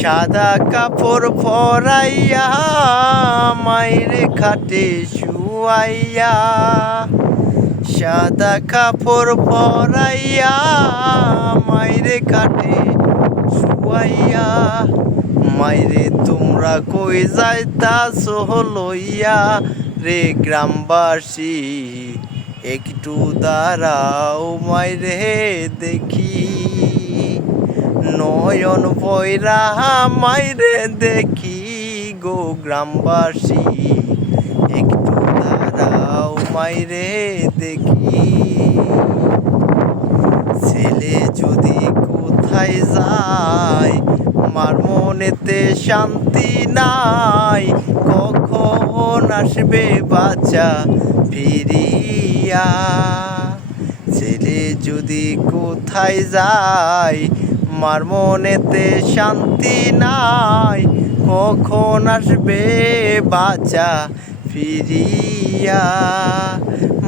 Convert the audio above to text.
সাদা কাপড় পরাইয়া মাইরে খাটে শুয়াইয়া, সাদা কাপড় পরাইয়া মাইরে খাটে শুয়াইয়া। মাইরে তোমরা কই যাইতাছো লইয়া রে গ্রামবাসী, একটু দাঁড়াও মাইরে দেখি। নয়ন বইরা মাইরে দেখি গো গ্রামবাসী, একটু দাঁড়াও মাইরে দেখি। ছেলে যদি কোথায় যায় মার মনেতে শান্তি নাই, কখন আসবে বাচ্চা ফিরিয়া। ছেলে যদি কোথায় যায় মার মনেতে শান্তি নাই, কখন আসবে বাচ্চা ফিরিয়া।